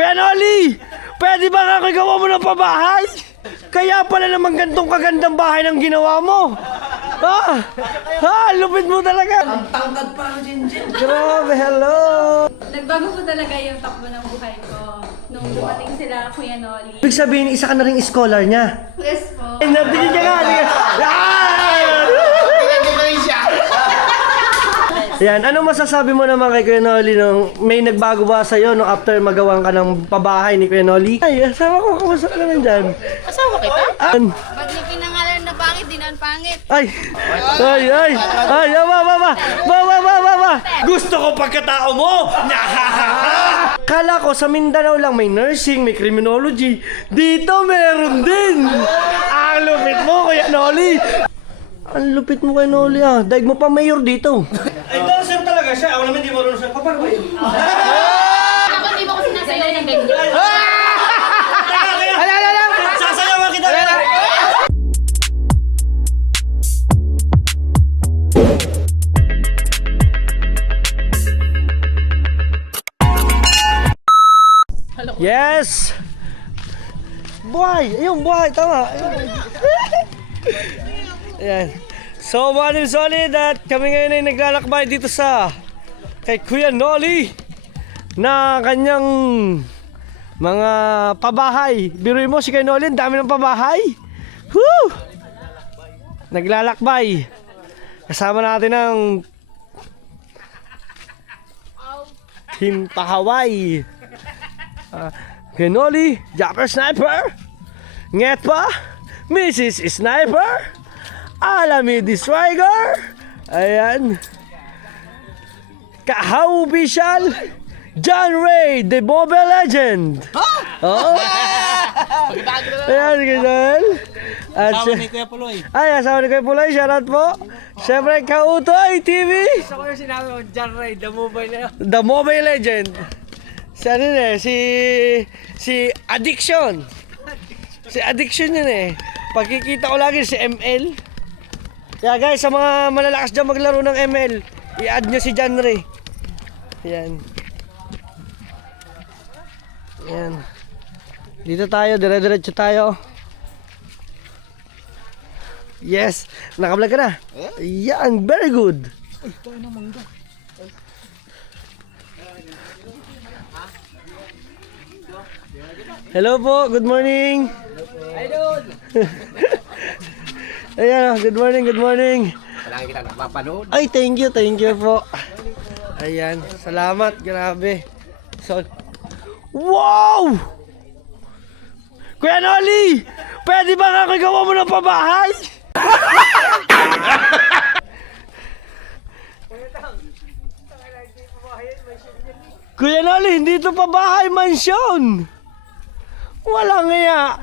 Kuya Noli! Pwede ba nga gawa mo ng pabahay? Kaya pala naman gantong kagandang bahay ng ginawa mo. Lupit mo talaga. Ang tangkad pa ng Jinjin. Grabe, hello. Nagbago po talaga yung takbo ng buhay ko nung dumating sila Kuya Noli. Ibig sabihin, isa ka na rin scholar niya. Yes po. Natigil ka nga. Yan, ano masasabi mo naman kay Kuya Noli nung may nagbago ba sa'yo nung after magawan ka ng pabahay ni Kuya Noli? Ay, asawa ko, kamusta ka naman dyan? Asawa kita? Ba't niyo pinangalan na pangit, di naman pangit? Ba. Gusto ko pagkatao mo! Kala ko sa Mindanao lang may nursing, may criminology. Dito meron din! Ang lupit mo, Kuya Noli! Ang lupit mo, Kuya Noli Daig mo pa mayor dito. Ay, dancer talaga siya. Ako naman di marunong siya. Paano ba yun? Ako hindi mo ko sinasayaw ng ganyan. Sasayawan kita! Yes! Buhay! Ayun, buhay! Tama! Ayan. So, mga solid at kami ngayon ay naglalakbay dito sa kay Kuya Noli na kanyang mga pabahay. Biruin mo si Kuya Noli, dami ng pabahay. Woo! Naglalakbay. Kasama natin ang Team Tahaway. Kuya Noli, Japper Sniper, Ngetpa, Mrs. Sniper, Alami Destroyer, ayan, Kahaw Official, John Ray, the Mobile Legend. Oo. Ayan, ganyan. Asawa ni Kuya Puloy. Ay, asawa ni Kuya Puloy, shoutout po. Siyempre, Kautoy TV. Gusto ko yung sinabi mo, John Ray, The Mobile Legend. Si ano yun si Addiction. Si Addiction yun Pagkikita ko lagi si ML. Kaya guys, sa mga malalakas dyan maglaro ng ML, i-add nyo si John Ray. Yan. Yan. Dito tayo, dire-diretso tayo. Yes, nakablog ka na. Yan, very good. Hello po, good morning. Ayan, good morning, good morning. Kailangan kita napapanood. Ay, thank you po. Ayan, salamat, grabe. So, wow! Kuya Noli! Pwede ba nga gawa mo ng pabahay? Kuya Noli, hindi ito pabahay, mansyon. Walang nga.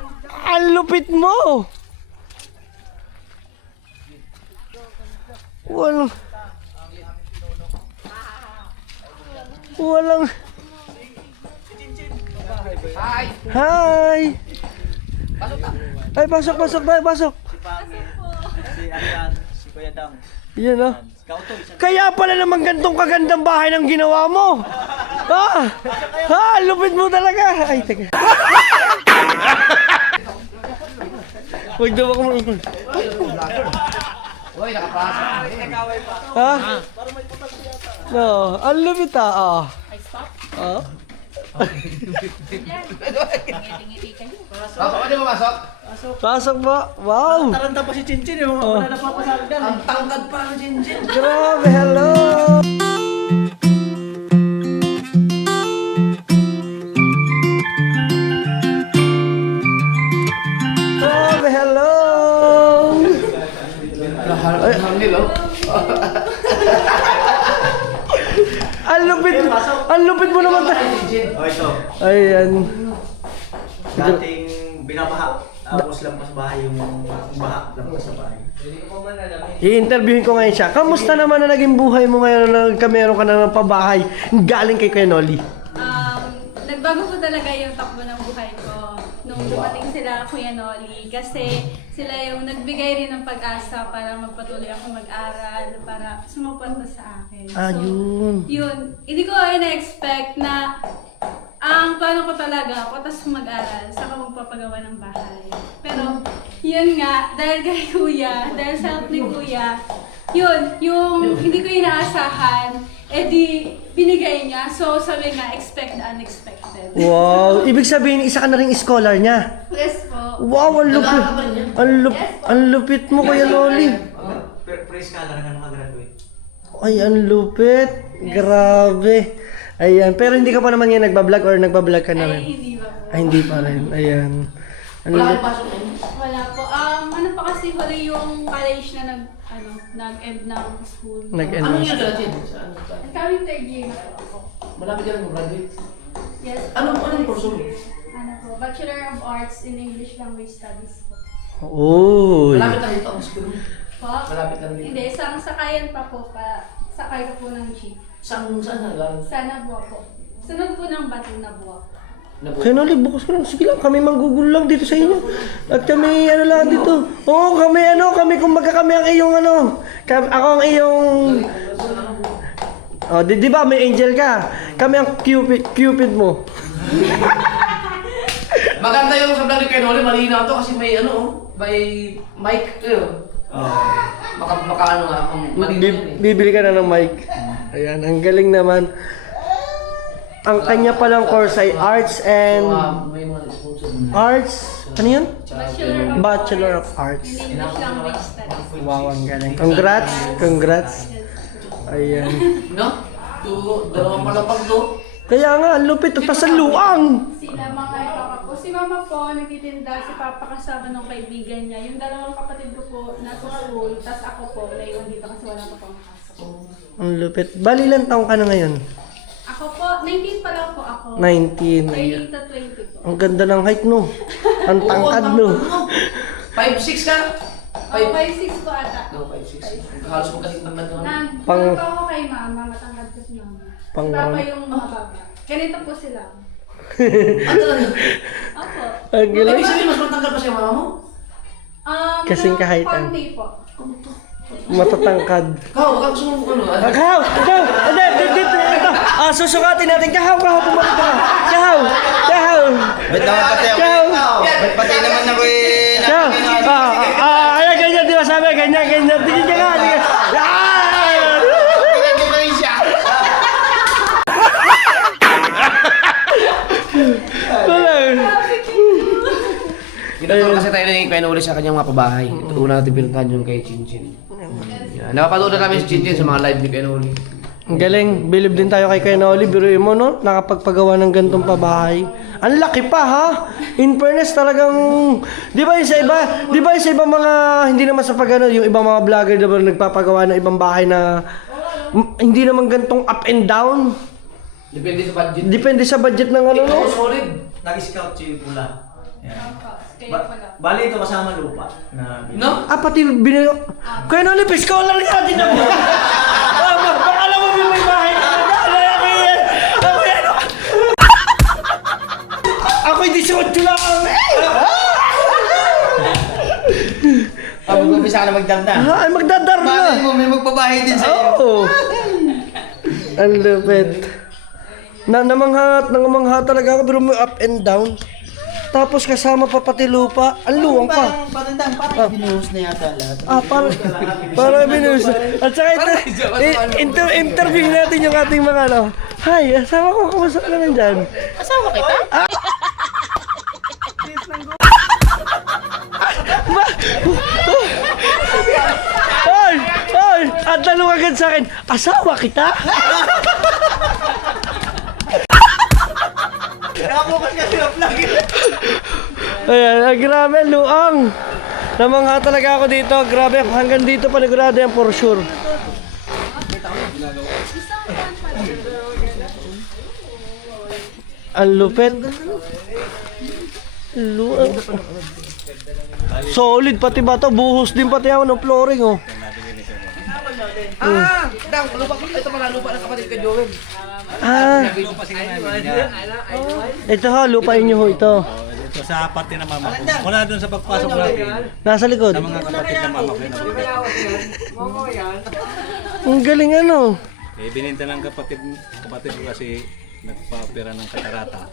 Ang lupit mo. Walang. Hi. Ay, pasok. Si Arian, si Kuya Dang. Yan Kaya pala naman gantong kagandang bahay ng ginawa mo. Lupit mo talaga. Ay, teka. Huwag daw ako Uy, nakapasok. Ha? No, ang lupit I stop? Ngiti-ngiti kayo. Pasok, ano mo pasok? Pasok ba? Wow! Taranta pa si Chinchin wala napapasagan. Ang tangkad pa ng Jinjin. Grabe, hello! Grabe, hello! Ang lupit mo naman Ito. Ayan. Dating binabaha. Tapos lampas bahay yung baha. Lampas sa bahay. I-interviewin ko ngayon siya. Kamusta naman na naging buhay mo ngayon na meron ka na ng pabahay galing kay Kuya Noli? Nagbago po talaga yung takbo ng buhay ko nung dumating sila Kuya Noli kasi sila yung nagbigay rin ng pag-asa para magpatuloy ako mag-aral, para sumuporta sa akin. Yun. Yun. Hindi ko na-expect na Ang plano ko talaga, patas mag-aral, saka magpapagawa ng bahay. Pero, yun nga, dahil kay Kuya, dahil sa help ni Kuya, yun, yung hindi ko inaasahan, di binigay niya. So, sabi nga, expect the unexpected. Wow, ibig sabihin, isa ka na rin scholar niya. Yes po. Wow, ang lupit. Ang lupit mo, Kuya Noli. Pre-scholar ka nakagraduate. Ay, ang lupit. Grabe. Ayan, pero hindi ka pa naman yan nagbablog or nagbablog ka na Ay, rin? hindi ba po? Ay, hindi pa rin. Ayan. Ang Wala lupit. kang pasok ngayon. Wala po. Ano pa kasi huli yung college na nag-end ng school. Nag-end Anong na. year ka natin? Saan ka? Coming third year na po ako. Malapit ka rin mag-graduate. Yes. Anong kurso mo? Ano po, Bachelor of Arts in English Language Studies po. Uy. Malapit lang dito ang school mo. Po? Malapit lang dito. Hindi, isang sakayan pa po sakay ko po ng jeep. Saan nagalang? Sa Nabua po. Sunod po ng Batu Nabua. Kaya Noli, bukas ko lang. Sige lang, kami manggugulo lang dito sa inyo. At kami, lang dito. Oo, kami kumbaga kami ang iyong ako ang iyong... Oh, di ba may angel ka? Kami ang Cupid mo. Maganda yung sa vlog ni Kenoli, malinaw to kasi may may mic. Maka nga, malinaw yan eh. Bibili ka na ng mic. Ayan, ang galing naman. Ang kanya palang course ay Arts and... May mga sponsor. Arts... Ano yun? Bachelor of Arts. In English Language Studies. Wow, ang galing. Congrats. Ayan. No? Dalawang palapag to. Kaya nga, ang lupit. Tapos ang luang. Sila mga papa po. Si mama po, nagtitinda. Si papa kasama ng kaibigan niya. Yung dalawang kapatid ko po, nasa school. Tapos ako po, naiwan dito kasi wala pa pang pasok. Ang lupit. Bali, ilang taong ka na ngayon? Ako po, 19 pa lang po ako. 19. Turning to 20 po. Ang ganda ng height, no? Ang tangkad, no? 5'6" ka? 5'6 po ata. No, 5'6". Halos mo kasing naman doon. Pang- Nagpunta ako kay mama, matangkad ko si mama. Pang- Papa yung mababa. Ganito po sila. Ano talaga? Opo. Ang galing. Ibig sabihin, mas matanggal pa siya mama mo? Kasing kahaitan. Konti po. Matatangkad. Kao, baka gusto mo Kahaw! Hindi, dito. Susukatin natin. Kahaw, pumunta ka. Kahaw! Ba't naman pati ako? Kahaw! Ba't pati naman ako Kahaw! Ayan, ganyan, di ba sabi? Ganyan. Tingin ka nga. Ginagawa kasi tayo ng Kenoli sa kanyang mga pabahay. Ito una natin pinuntahan yung kay Chinchin. Yan. Napapanood na namin si Chinchin sa mga live ni Kenoli. Ang galing. Believe din tayo kay Kuya Noli. Biruin mo, no? Nakapagpagawa ng gantong pabahay. Ang laki pa, ha? In fairness, talagang... Di ba yung sa ibang mga... Hindi naman sa pagano, yung ibang mga vlogger na nagpapagawa ng ibang bahay na... Hindi naman gantong up and down. Depende sa budget. Depende sa budget ng ano, no? Ikaw solid. Nag-scout siya yung pula. Yan. Kaya pala. Bali ito kasama lupa. Na No? Pati binili... Kuya Noli, scholar natin ako. Baka alam mo may bahay ka na. Ako'y 18 lang. Mag-umpisa ka na magdamdam. Ay, magdadar na. mo, may magbabahay din Oo. Ang lupit. Namangha talaga ako, pero may up and down. Tapos kasama pa pati lupa. Ang luwang pa. Parang binuhos na yata lahat. Parang binuhos. At saka interview natin yung ating mga Hi, asawa ko, kamusta ka naman dyan? Asawa kita? Hoy! At tanong agad sa akin, asawa kita? Nakapokus kasi na vlog. Ayan, grabe, luang. Namangha talaga ako dito. Grabe, hanggang dito panigurado yan for sure. Ang lupit. Luang. Solid pati ba to? Buhos din pati ako ng flooring, oh. Dang, lupa ko. Ito pala lupa ng kapatid ka, Joel. Ito ho, lupain nyo ho ito. Ito sa parte ng mama ko. Mula doon sa pagpasok natin, Nasa likod. sa mga kapatid ng mama ko. Ang galing ano. Bininta ng kapatid ko kasi nagpapira ng katarata.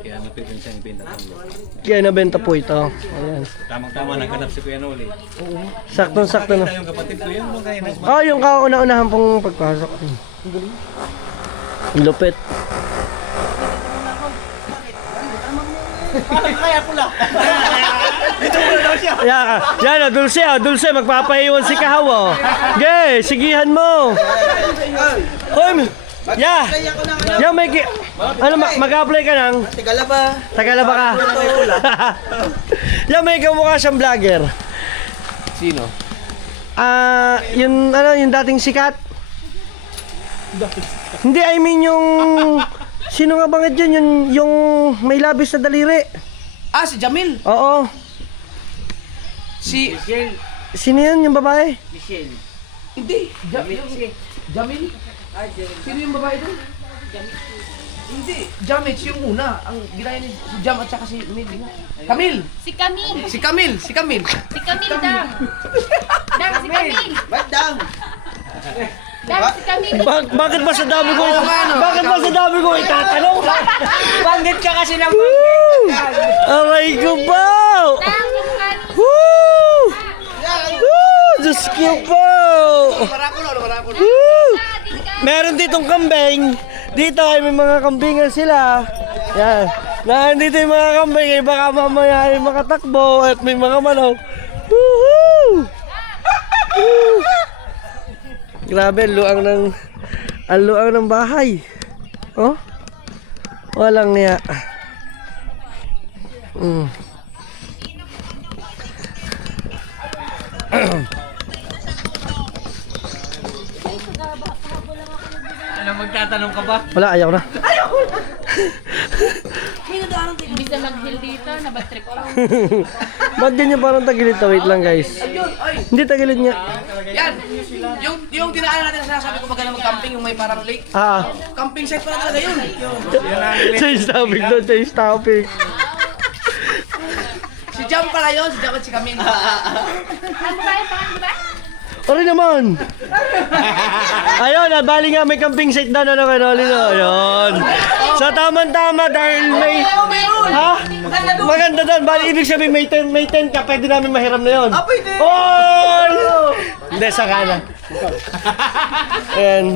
Kaya napitin siyang ibenta ng lupa. Kaya nabenta po ito. Ayan. Tamang-tama, naghanap si Kuya Noli. Saktong-sakto na. Kita yung kapatid ko, yung mga kayo Oh, yung kauna-unahan pong pagpasok. Lupit. Yan, Dulce, magpapaiwan si Kahaw, oh. Ge, sigihan mo. Hoy, may mag-apply ka nang? Tagalaba ka. May kamukha siyang vlogger. Sino? Yung dating sikat. Hindi, I mean yung... Sino nga bangit yun? Yung may labis na daliri. Ah, si Jamil. Oo. Si... Sino yun, yung babae? Hindi. Jamil. Sino yung babae doon? Hindi. Jamil, yung una. Ang ginaya ni si Jam at saka si Mil. Camille. Si Camille. Si Camille. Si Camille. Si Camille, Dang. Dang, si Camille. Ba't dang? Dang, si Camille. Bakit ba sa dami ko? Oo nga, no? Bakit ba sa dami ko itatanong? Banggit ka kasi ng Aray ko ba? Dang, yung Camille. Woo! Woo! Diyos ko po! Woo! Meron ditong kambing. Dito ay may mga kambingan sila. Yan. Nandito yung mga kambing. Baka mamaya ay makatakbo at may mga manok. Woohoo! Woo! Grabe, ang luang ng bahay. Oh? Walang niya. Ano, magtatanong ka ba? Wala, ayaw na. Imbis na mag-hill dito, nabatrip pa. Ba't ganyan parang tagilid to? Wait lang guys. Hindi tagilid niya. Yan. Yung dinaanan natin na sinasabi ko pag mag-camping, yung may parang lake. Camping site pala talaga yun. Change topic doon, change topic. Si Jam pala yun, si Jam at si Camille. Ano ba? Pangat ba? Ori naman! Ayun, bali nga may camping site na kay Noli, no? Ayun. Sa tamang-tama dahil may... Ha? Maganda doon. Bali, ibig sabihin may tent ka, pwede namin mahiram na yun. Pwede! Oy! Hindi, saka na. Ayan.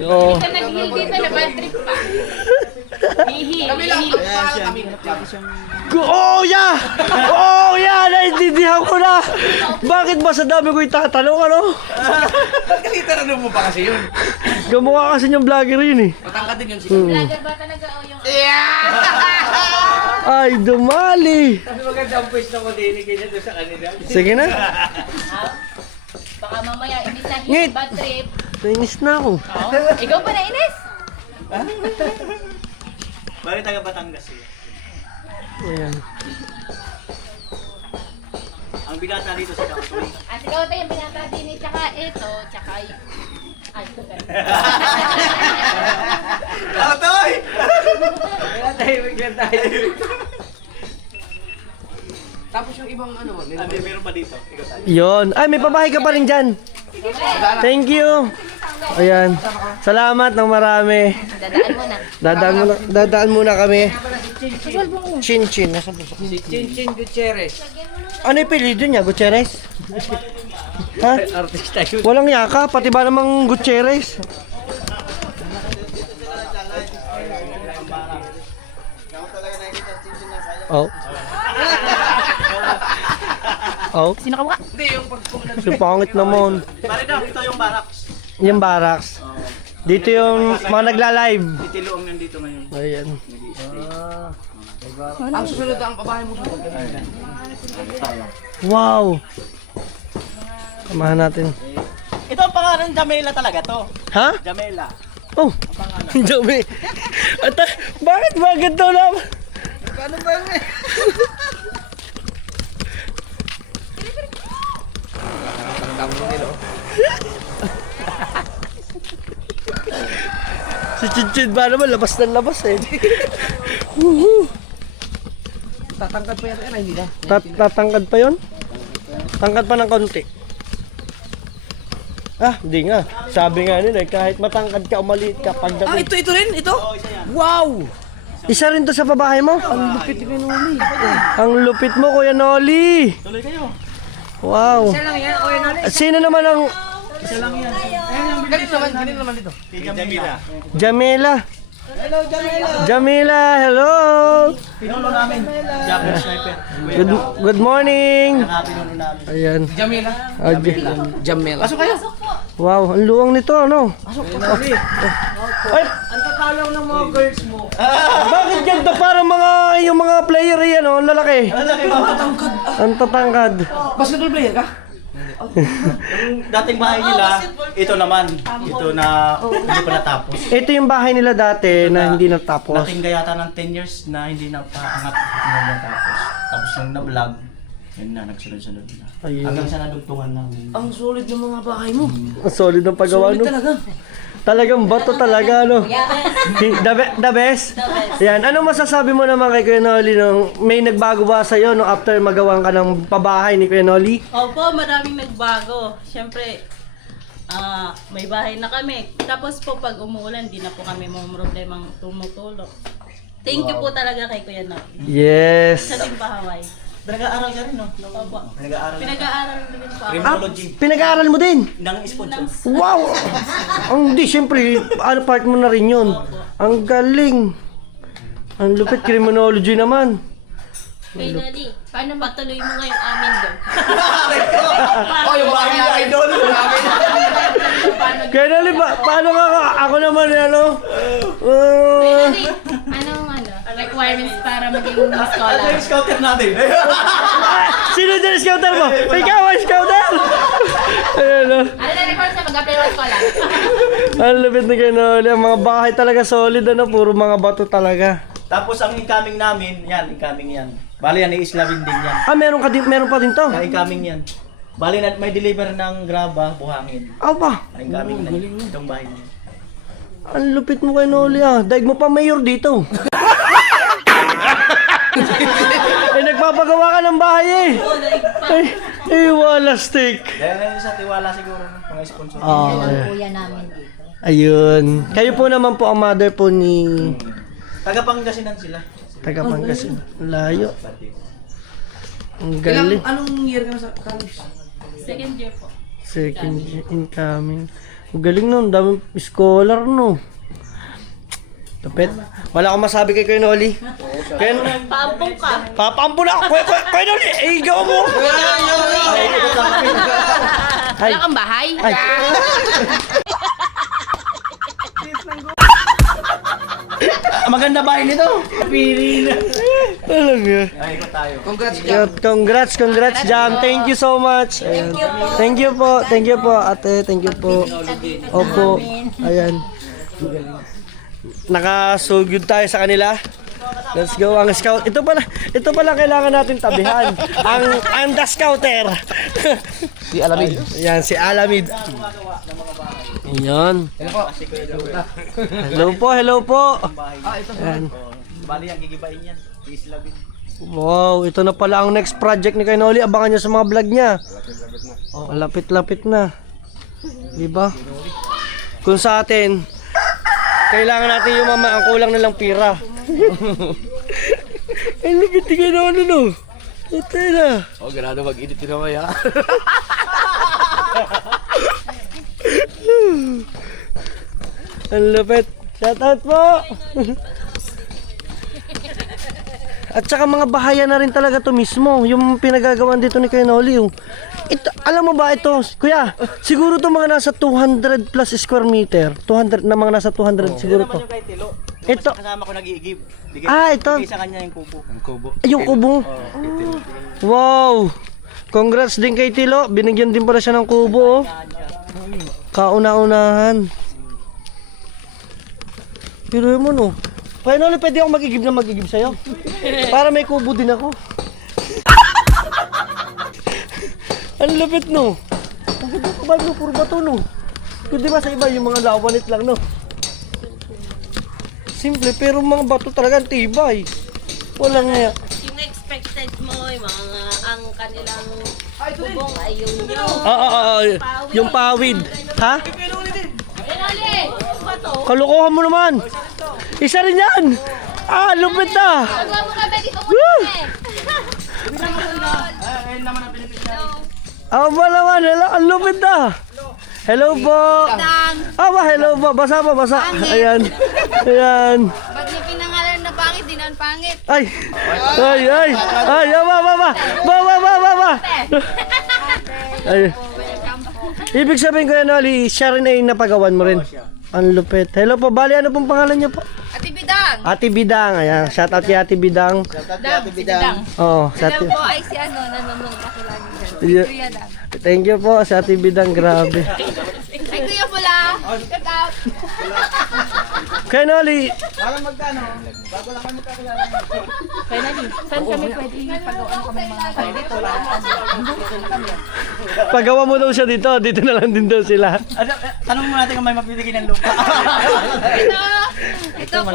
Oo. Ito nag-hill dito, nabatrip pa. Hihi. Camille lang, Camille. Oh, yeah! Oh, yeah! Naintindihan ko na! Bakit ba sa dami ko itatanong, ano? Ba't kasi tanong mo pa kasi yun? Gamukha kasi niyang vlogger yun, eh. Matangkad din yun si Vlogger ba talaga o yung... Ay, dumali! Mas maganda ang pwesto ko din, kaya doon sa kanila. Sige na. Baka mamaya, imbis na Ngit. hill, bad trip. Nainis na ako. Oh, ikaw pa nainis? Bali taga Batangas eh. Ayan. Ang binata dito sa Kakatoy. At ikaw tayo yung binata din eh, tsaka ito, tsaka y- Ay, ito tayo. Kakatoy! Bigyan tayo. Tapos yung ibang ano, Hindi, meron pa dito. Ikaw tayo. Yun. Ay, may pabahay ka pa rin dyan. Thank you. Ayan. Salamat ng marami. Dadaan mo na. Dadaan muna kami. Chin-chin. Nasa busok. si Chinchin Gutierrez. Ano yung pilido niya? Gutierrez? Ha? Artista yun. Walang yaka. Pati ba namang Gutierrez? Oh. Oh. Sino ka ba? Hindi, yung pagpunan. Si pangit naman. Bali daw, ito yung barracks. Yung barracks. Dito yung mga nagla-live. Titiloong yan dito ngayon. Ayan. Ang susunod ang pabahay mo sa Wow. Samahan natin. Ito ang pangalan, Jamela talaga to. Ha? Jamela. Oh. Dami. At bakit ba ganito na? Ano ba yun eh? Si Chinchin ba naman labas ng labas eh. Woohoo. Tatangkad pa yan, hindi na. Tatangkad pa yon? Tangkad pa ng konti. Hindi nga. Sabi nga nila, kahit matangkad ka o maliit ka, pagdating. Ito rin, ito? Wow! Isa rin to sa pabahay mo? Ang lupit ni Noli. Ang lupit mo, Kuya Noli. Tuloy kayo. Wow. Isa lang yan, Kuya Noli. Sino naman ang Isa lang yan. Galing naman dito. Kay Jamila. Jamila? Jamila, hello. Pinuno namin. Japanese sniper. Good morning. Pinuno namin. Ayan. Jamila. Jamila. Pasok kayo. Wow, ang luwang nito, ano? Ay, Ang tatalaw ng mga girls mo. bakit ganito? Parang yung mga player yan, oh, ang lalaki. Ang tatangkad. Basketball player ka? Yung dating bahay nila, ito naman. Ito na hindi pa natapos. Ito yung bahay nila dati na hindi natapos. Dating gayata ng 10 years na hindi na paangat na natapos. Tapos nung na-vlog, yun na, nagsunod-sunod na. Ayun. Hanggang sa nadugtungan namin. Ang solid ng mga bahay mo. Ang solid ng paggawa, Solid no? talaga. Talagang bato talaga, no? The best? Yan. Ano masasabi mo naman kay Kuya Noli nung may nagbago ba sa'yo no, after magawan ka ng pabahay ni Kuya Noli? Opo, maraming nagbago. Siyempre, may bahay na kami. Tapos po pag umuulan, di na po kami mga problemang tumutulog. Thank you po talaga kay Kuya Noli. Yes. Sa Timba Hawaii. Nag-aaral ka rin, no? Opo. Nag-aaral ka. Pinag-aaral din po ako. Criminology. Pinag-aaral mo din? Ng sponsor. Wow! Hindi, siyempre, part mo na rin yun. Ang galing. Ang lupit, criminology naman. Kay Noli, paano patuloy mo ngayong amin doon? Oh, yung bahay ni Idol. Kuya Noli, paano nga ako naman, ano? Anong requirements para maging scholar? Ano yung scouter natin? Sino dyan scouter mo? Ikaw ang scouter! Ayan, oh. Ano na requirements na mag-apply ng scholar? Ang lupit ni Kuya Noli. Ang mga bahay talaga solid, ano? Puro mga bato talaga. Tapos ang incoming namin, incoming yan. Bali yan, i-islavin din yan. Meron pa din to? Incoming yan. Bali na may deliver ng graba, buhangin. Aba, Incoming na itong bahay na. ang lupit mo Kuya Noli, Daig mo pa mayor dito. Nagpapagawa ka ng bahay wala stick. Dahil na yun sa tiwala siguro ng mga sponsor. Kuya namin dito. Ayun. Kayo po naman po ang mother po ni Taga-Pangasinan sila. Tagapangasinan. Layo. Ang galing. Anong year ka na sa college? Second year po. Second incoming. Ang galing nun. Daming scholar, no? Tapet. Wala akong masabi kay Kuya Noli. Paampong ka. Papampo na ako. Kuya Noli, igaw mo. Ay. Wala kang bahay? Ay. Maganda bahay nito. Pili na. Alam niyo. Ay, ikot tayo. Congrats, Jam. Thank you so much. Ayan. Thank you po, ate. Thank you po. Opo. Ayan. Nakasugod tayo sa kanila. Let's go, ang scout. Ito pala kailangan natin tabihan. Ang the scouter. Si Alamid. Yan, si Alamid. Yan. Hello po. Yan. Bali yan, gigibain yan. I-islavin. Wow, ito na pala ang next project ni Kuya Noli. Abangan nyo sa mga vlog niya. Malapit-lapit na. Diba? Kung sa atin, kailangan natin yung mama, ang kulang na lang pira. Ay, lapit ni Kuya Noli, no? Ito na. Ganado mag-edit din naman yan. Ang lupit. Shoutout po! At saka mga bahayan na rin talaga to mismo. Yung pinagagawan dito ni Kuya Noli. Ito, alam mo ba ito? Kuya, siguro to mga nasa 200 plus square meter. 200 na mga nasa 200 siguro to. Yung kay Tilo. Ito. Kasama ko nag-iigib. Ito. Bigay sa kanya yung kubo. Yung kubo. Wow! Congrats din kay Tilo. Binigyan din pala siya ng kubo. Kauna-unahan. Pero mo no. Kuya Noli, pwede akong mag-igib sa'yo? Para may kubo din ako. Ang lupit no. Ang ganda ko ba yung puro bato no? Kung di ba sa iba yung mga lawanit lang no? Simple pero mga bato talaga ang tibay. Walang nga. Yung expected mo, yung ang kanilang bubong ay yung Yung pawid. Ha? Kalukuhan mo naman. Isa rin yan. Lupit na. Pagawa mo kami dito ko Woo! Aba naman, ang lupit na. Hello po. Hello po. Basa pa, basa. Ayan. Ayan. Ba't niyo pinangalan na pangit? Di naman pangit. Ay. Ba. Ay. Ibig sabihin ko yan, Oli, siya rin ay napagawan mo rin. Ang lupit. Hello po, bali, ano pong pangalan niyo po? Ate Bidang. Ate Bidang. Ayan, shout out kay Ate Bidang. Bidang. Oo, sa Ate. Po ay si nanonood ako lagi dyan. Yeah. Kuya Dang. Thank you po sa Ate Bidang, grabe. Ay, Kuya Pula. Shout out. Kaya Noli, Saan kami pwede pagawa kami mga dito? pagawa mo daw siya dito na lang din daw sila. Tanong mo natin kung may magbibigay ng lupa. Ito po.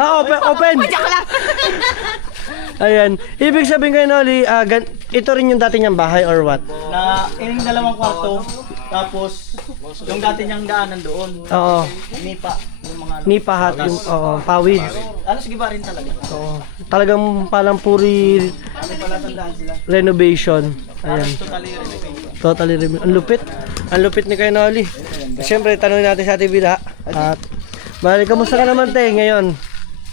Open. Open! Ayan. Ibig sabihin kayo, Noli, ito rin yung dati niyang bahay or what? Na ining dalawang kwarto, tapos yung dati niyang daanan doon. Oo. Nipa, yung mga Nipahat, yung pawid. sige ba rin talaga? Oo. Talagang palang puri renovation. Ayan. Totally renovation. Ang lupit. Ang lupit ni kayo, Noli. Siyempre, tanongin natin sa Ate Bida. At, bali, kamusta ka naman, te, ngayon?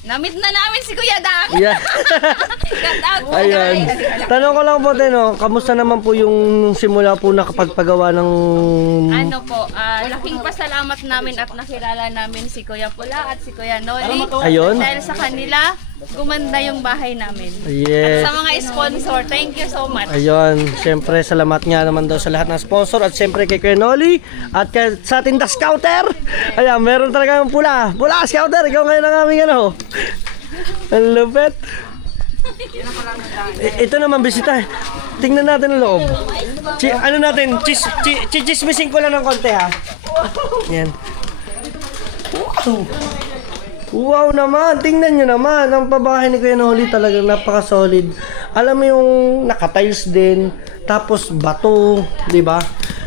Namit na namin si Kuya Dang. Yeah. Shout out po. Ayan. Tanong ko lang po, te, no? Kamusta naman po yung simula po na kapagpagawa ng... Ano po, laking pasalamat namin at nakilala namin si Kuya Pula at si Kuya Noli. Ayun. Dahil sa kanila, gumanda yung bahay namin. Yes. Sa mga sponsor, thank you so much. Ayun, siyempre salamat nga naman daw sa lahat ng sponsor at siyempre kay Kuya Noli at kay, sa ating The Scouter. Ayan, meron talagang pula. Pula, Scouter, ikaw ngayon ang aming ano. Ang lupet. Ito naman, bisita. Tingnan natin ang loob. Ano natin, chismising ko lang ng konti ha. Yan. Wow naman, tingnan nyo naman. Ang pabahay ni Kuya Noli talagang napaka-solid. Alam mo yung naka-tiles din, tapos bato, di ba?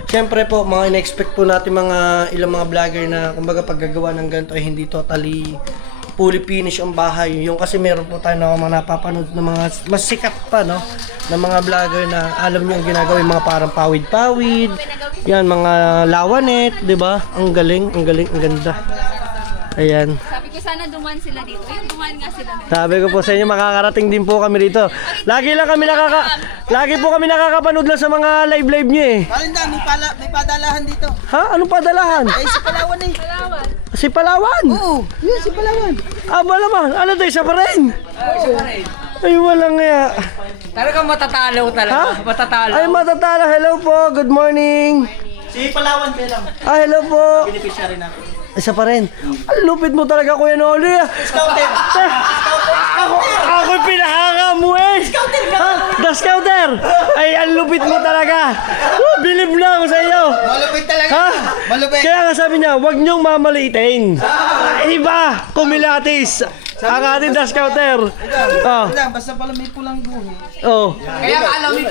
Siyempre po, mga in-expect po natin ilang mga vlogger na kumbaga paggagawa ng ganito ay hindi totally fully finish ang bahay. Yung kasi meron po tayo na mga napapanood ng mga mas sikat pa, no? Na mga vlogger na alam nyo ang ginagawa, yung mga parang pawid-pawid. Yan, mga lawanet, di ba? Ang galing, ang ganda. Ayan. Sabi ko sana duman sila dito. Yung duman nga sila dito. Sabi ko po sa inyo, makakarating din po kami dito. Lagi po kami nakakapanood lang sa mga live nyo eh. Palinda, may padalahan dito. Ha? Anong padalahan? Ay, si Palawan eh. Si Palawan? Oo, yun, si Palawan. Wala ba? Ano to? Isa pa rin? Ay, walang nga. Talagang matatalo talaga. Ha? Matatalo. Ay, matatala. Hello po. Good morning. Si Palawan kaya lang. Hello po. Beneficiary natin. Isa pa rin. Ang lupit mo talaga, Kuya Noli. Scouter! Ako pinahanga mo eh. Ha? The Scouter. Ay, ang lupit mo talaga. Bilib na ako sa iyo. Malupit talaga. Ha? Malupit. Kaya nga sabi niya, huwag niyong mamaliitin. Iba, kumilatis. Ang ating The Scouter. Basta pala may pulang guhi. Kaya alamin.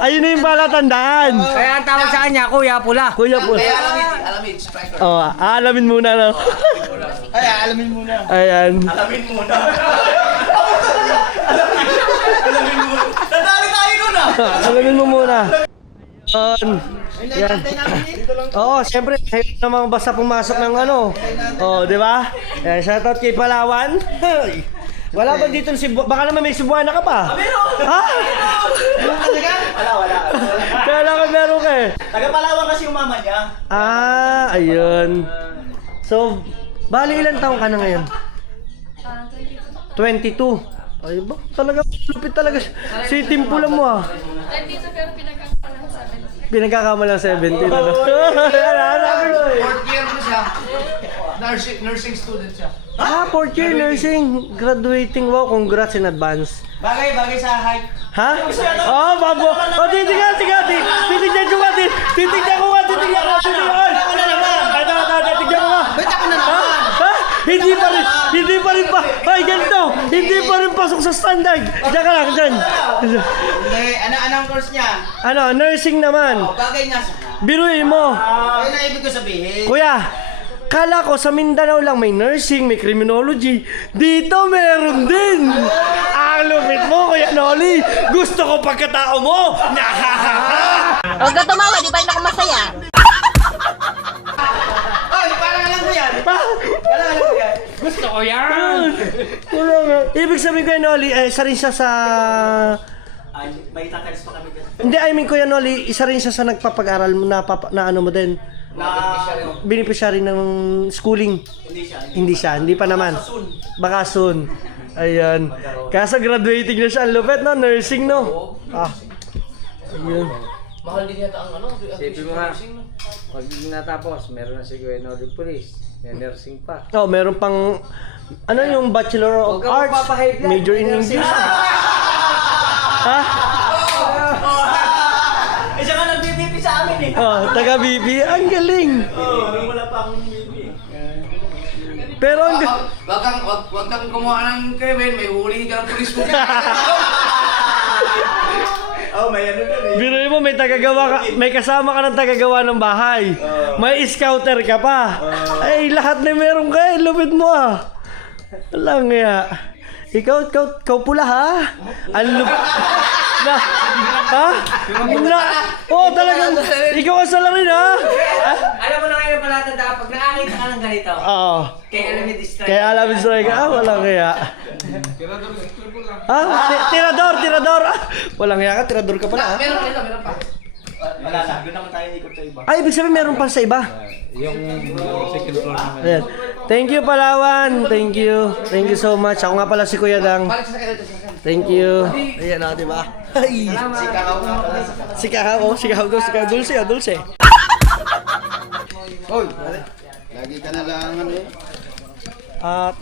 Ayun na yung palatandaan. Kaya ang tawag sa kanya, Kuya Pula. Kuya po. Alamin, striker. Alamin muna no. Ay, alamin muna. Ayan. Alamin muna. Nadali tayo nun ah! Alamin mo muna. Yan. Oo, siyempre, kahit namang basta pumasok ng ano. Di ba? Yan, shoutout kay Palawan. Wala ba dito si baka naman may Cebuana ka pa? Ha? Wala. Kala ko meron ka eh. Taga Palawan kasi yung mama niya. Ayun. So, bali ilang taong ka na ngayon? 22. Ay ba? Talaga, lupit talaga. Si Timpula mo ah. Pinagkakamalang 17 na. Fourth year mo siya. Nursing student siya. Fourth year nursing. Graduating. Wow, congrats in advance. Bagay sa height. Ha? Babo. Titignan ko nga. Titignan ko. Titignan ko. Ito, titignan ko nga. Ba't ako na naman? Ha? Hindi pa rin. Hindi pa rin pa. Ay, ganito. Hindi pa rin pasok sa standard. Diyan ka lang, dyan. Hindi, anong course niya? Ano, nursing naman. Bagay nga sa... Biruin mo. Ayun ang ibig ko sabihin. Kuya, kala ko sa Mindanao lang may nursing, may criminology. Dito meron din. Ang lupit mo, Kuya Noli. Gusto ko pagkatao mo. Huwag ka tumawa, di ba yun ako masaya? Oh, parang alam mo yan. Parang alam mo yan. Gusto ko yan. Wala nga. Ibig sabihin, Kuya Noli, isa rin siya sa... Ay, may tatalis pa kami dyan. Hindi, I mean, Kuya Noli, isa rin siya sa nagpapag-aral na ano mo din. Beneficiary ng schooling. Hindi siya. Hindi pa naman. Baka soon. Ayan. Kaso graduating na siya. Ang lupet, no? Nursing, no? Ah. Ayun. Mahal din yata ang ano. Sipin mo nga, pag natapos, meron na si Kuya Noli Police, may nursing pa. Oh, meron pang... Ano yung Bachelor of Huwag ka Arts? magpapahid lang. Major in English? Ha? Eh, siya ka nag-BBP sa amin eh. Oh, taga-BB. Ang galing. Wala pa akong BBP. Pero ang... Wag kang kumuha ng Kevin, may huli ka ng pulis mo. Oh, may ano dun eh. Biruin mo, may tagagawa ka, may kasama ka ng tagagawa ng bahay. May scouter ka pa. Ay, lahat na meron ka eh. Lupit mo ah. Walang nga. Ikaw pula ha? Ang lupit. Na, ha? Na, oh, talagang, ikaw ang salarin ha? Alam mo na ngayon pala tanda, pag nakakita ka ng ganito, Oo. kaya alam mo distract. Kaya alam mo strike. Ah, walang kaya. Tirador. Ah, walang kaya ka, tirador ka pala ah. Meron pa. Wala na, doon naman tayo ikot sa iba. Ay, ibig sabihin meron pa sa iba. Yung second floor naman. Ayan. Thank you, Palawan. Thank you. Thank you so much. Ako nga pala si Kuya Dang. Balik sa sakit. Thank you. Ayan na, di ba? Ay. Sikahaw Dulce. Hoy, lagi ka na lang ano eh. At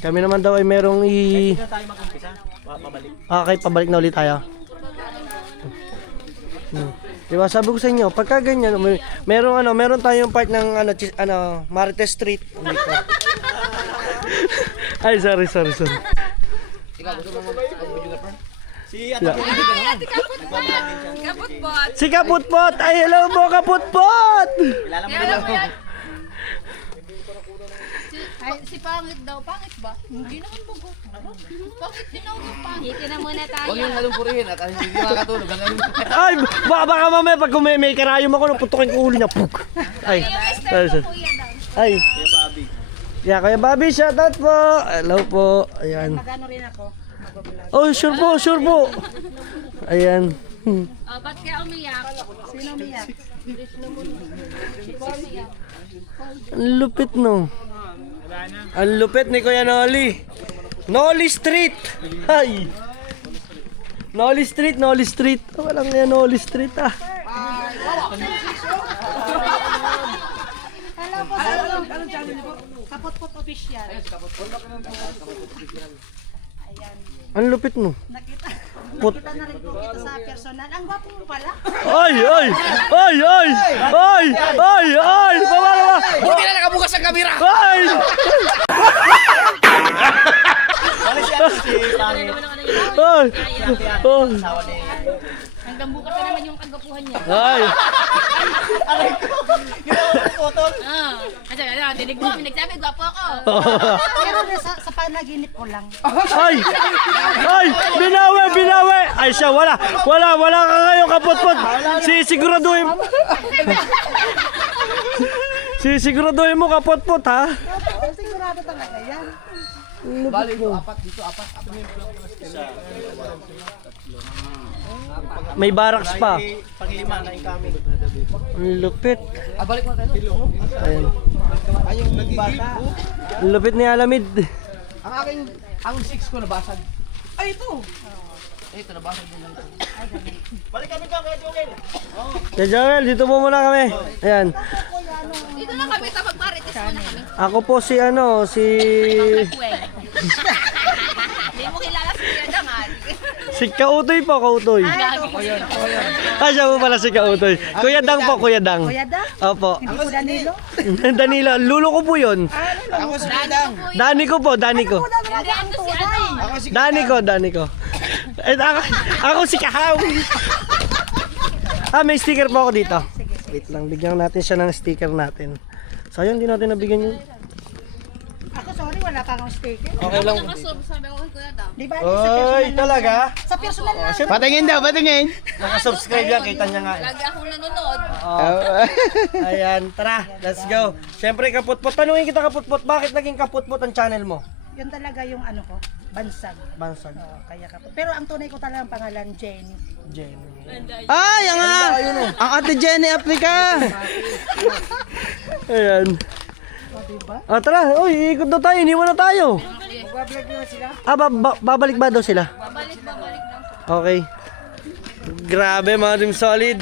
kami naman daw ay merong Saan tayo mag-umpisa? Pabalik. Okay, pabalik na ulit tayo. Diba, sabi ko sa inyo, pagka ganyan, meron tayong part ng Marites Street. Ay, sorry. Ikaw, gusto mo mag-videographer? Si Kaputbot. Si Kaputpot! Ay, hello po, Kaputpot! kilala mo din. Si Pangit daw. Pangit ba? Hindi naman bugo. Pangit din ako yung pangit. Dito na muna tayo. Huwag yung nalumpurihin at hindi makakatulog. Ay, baka mamaya pag may karayom ako, putukin ko ulo niya. Puk! Ay, sorry. Ay. Yeah, Kuya Bobby, shoutout po. Hello po. Ayan. Magano rin ako. Oh, sure po. Ayan. Ba't kaya umiyak? Sino umiyak? Ang lupit no. Ang lupit ni Kuya Noli. Noli Street. Hay. Noli Street. Walang yan Noli Street ah. Hello po sa inyo. Kaputpot official. Ayan. Ang lupit no. Nakita Put. na rin po kita sa personal. Ang gwapo mo pala. Ay! Pababa! Buti na nakabukas ang kamera! Ay! Ay! Hanggang bukas na naman yung kagapuhan niya. Ay! Dinig mo, nagsabi, gwapo ako. Pero sa panaginip ko lang. Ay! Binawi! Ay siya, wala ka ngayon, Kaputpot. Siguraduhin mo, Kaputpot, ha? Sigurado talaga yan. Bali, apat dito. May barracks pa. Pang-lima na kami. Ang lupit. Balik mo tayo. Ayan. Ay, yung naging bata. Ang lupit ni Alamid. Ang 6 ko nabasag. Ay, ito! Ito, nabasag din lang ito. Balik kami ka, Kuya Joel. Kaya Joel, dito po muna kami. Ayan. Dito lang kami, tapos marites mo na kami. Ako po si Hindi mo kilala si Kuya Dangan. Si Kautoy po, Kautoy. Siya po pala si Kautoy. Kuya Dang po, Kuya Dang. Kuya Dang? Opo. Hindi po Danilo? Danilo, lulo ko po yun. Ako si Dang. Dani ko po, Dani ko. Hindi ang tunay. Ako si Dani ko. Eh, ako si Kahaw. May sticker po ako dito. Wait lang, bigyan natin siya ng sticker natin. Sayang, hindi natin nabigyan yun. Ako sorry, wala pa akong sticker. Okay lang. Sabi ko kay Kuya Dam. Di ba? Sa personal Oy, lang. talaga? Sa personal lang. Patingin daw, patingin. Nakasubscribe yan, kita niya nga. Lagi akong nanonood. Ayan, tara, let's go. Siyempre, Kaputput. Tanungin kita, Kaputput, bakit naging Kaputput ang channel mo? Yun talaga yung ano ko, bansag. Bansag. Oo, kaya ka. Pero ang tunay ko talagang pangalan, Jenny. Jenny. Ay, ang Ate Jenny Africa. Ayan. Tara, uy, ikot na tayo, iniwan na tayo. Magbablog na sila. Babalik ba daw sila? Babalik lang. Okay. Grabe mga Team Solid.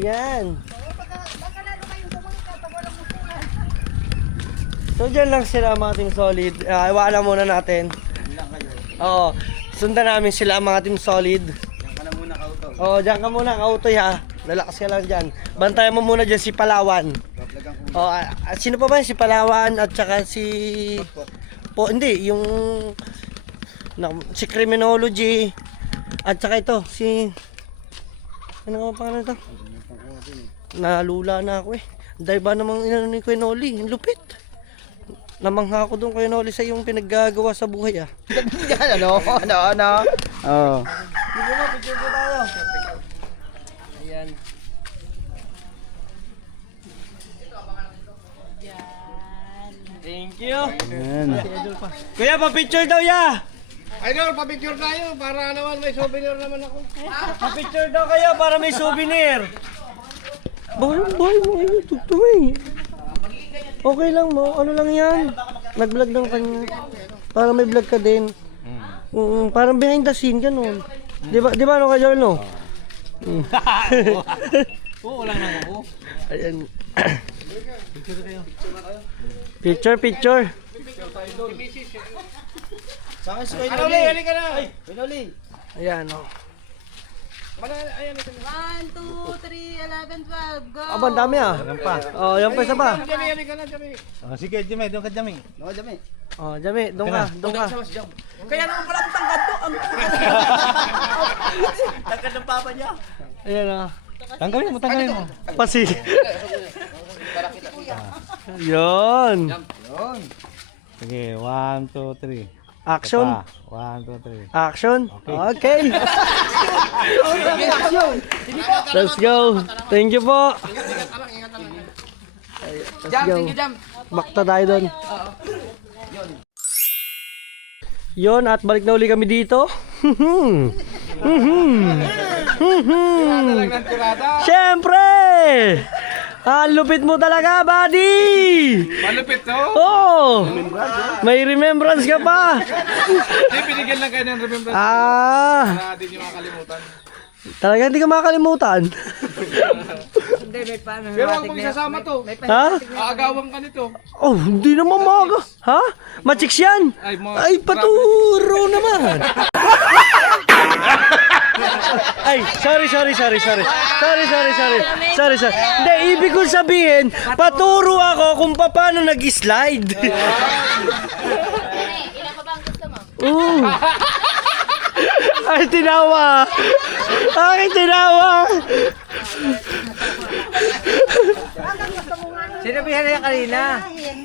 Yan. So dyan lang sila mga Team Solid. Iwanan muna natin. Oo. Sundan namin sila mga Team Solid. Oo, dyan ka muna, Kautoy ha. Lalakas ka lang dyan. Bantayan mo muna dyan si Palawan. Oo, sino pa ba si Palawan at saka si... hindi, yung... si Criminology. At saka ito, si... Ano nga pangalan ito? Nalula na ako eh. Dahil ba namang inano ni Kuya Noli? Ang lupit. Namangha ako doon Kuya Noli sa yung pinaggagawa sa buhay ah. Ano? Oh. Sige na, picture po tayo. Ayan. Thank you. Ayan. Kuya, pa-picture daw ya. Idol, pa-picture tayo para naman may souvenir naman ako. Pa-picture daw kayo para may souvenir. Boy, mo yun, tugtugay. Okay lang mo, ano lang yan. Nag-vlog lang kanya. Para may vlog ka din. Parang behind the scene, ganun. Di ba ano ka dyan, no? Oo, wala na ako. Ayan. Picture. Pinoli, halika na. Pinoli. Ayan, o. 1, 2, 3, 11, 12, go! Aba, ang dami ah. Yan pa. Oh, yan pa isa pa. Jami, halika na, Jami. Sige, Jami, doon ka, Jami. No, Jami. Oh, Jami, doon ka. Kaya naman pala ang tangkad to. Ang Tangkad ng papa niya. Ayan ah. Tanggalin mo. Pasi. Yon. Sige, 1, 2, 3. Action. 1, 2, 3. Action. Okay. Let's go. Thank you po. Let's Jam, go. thank you, Jam. Bakta tayo doon. Yon, at balik na uli kami dito. Siyempre! Lupit mo talaga, buddy! Malupit to. Oh! May remembrance ka pa! Hindi, pinigyan lang kayo ng remembrance. Para di nyo makalimutan. Talaga hindi ka makakalimutan. Hindi, may paano. Pero huwag mong isasama to. Ha? Aagawang ka nito. Oh, hindi naman maga. Ha? Machiks yan? Ay, paturo naman. Ay, sorry. Hindi, ibig kong sabihin, paturo ako kung paano nag-slide. Ilan pa ba ang gusto mo? Ay, tinawa. Sinabihan na yan kanina.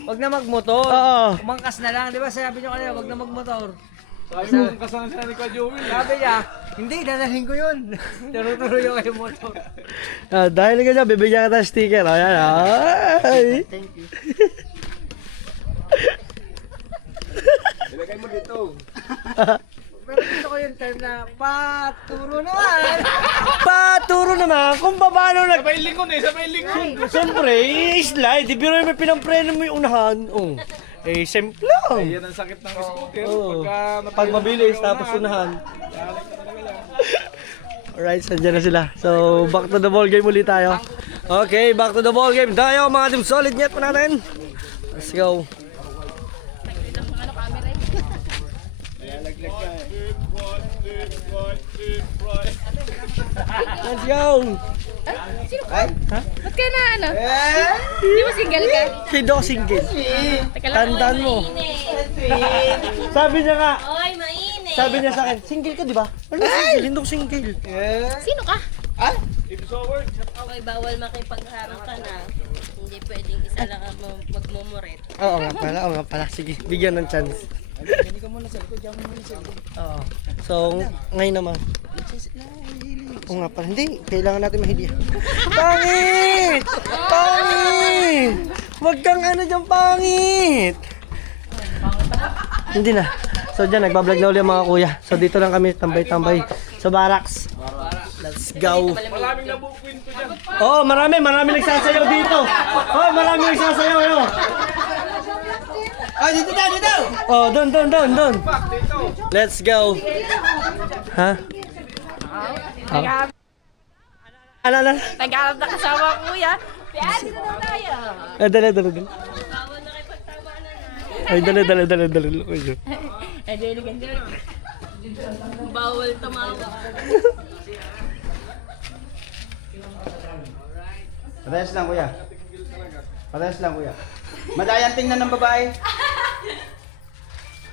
Huwag na magmotor. Oo. Umangkas na lang. Di ba sabi nyo kanina, huwag na magmotor. Sabi mo, kasama sila ni Kwa Joey. Sabi niya, hindi, dadahin ko yun. Tuloy yung kayo motor. Dahil ka dyan, bibigyan ka ng sticker. Ayan, ay. Thank you. Ilagay mo dito. Pero gusto ko yung term na, paturo naman. Paturo naman kung paano nag... Sabay lingon. Siyempre, i-slide. Pero may pinampreno mo yung unahan. Oh. Simple lang. Yan ang sakit ng scooter. Oo. Pagka Pag mabilis, tapos unahan. Alright, sandyan na sila. So, back to the ball game ulit tayo. Okay, back to the ball game tayo mga Team Solid. Net pa natin. Let's go. Let's go! Ba't ka na ano? Di ba single ka? Hindi ako single. Tandaan mo. Sabi niya nga, Oy, mainit! sabi niya sa akin, single ka di ba? Ano single? Hindi ako single. Sino ka? Oy, bawal makipagharap ka na. Hindi pwedeng isa lang ang magmumuret. Oo nga pala. Sige, bigyan ng chance. Oo. So, ngayon naman. Oo nga pala. Hindi, kailangan natin mahili. Pangit! Pangit! Huwag kang ano dyan, pangit! Hindi na. So dyan, nagbablog na ulit mga kuya. So dito lang kami tambay-tambay sa barracks. Let's go! Maraming nabukwin ko dyan. Oo, marami nagsasayaw dito. Oo, marami nagsasayaw. Ano? Oh, dito daw, dito! Oh, doon. Let's go. Ha? Ano? Naghanap na kasama ko kuya. Kaya dito daw tayo. Dali. Bawal nakipagtawanan na. Ay, dali. Eh, dili ka dyan. Bawal tumawa. Parehas lang, kuya. Parehas lang, kuya. Madayan tingnan ng babae.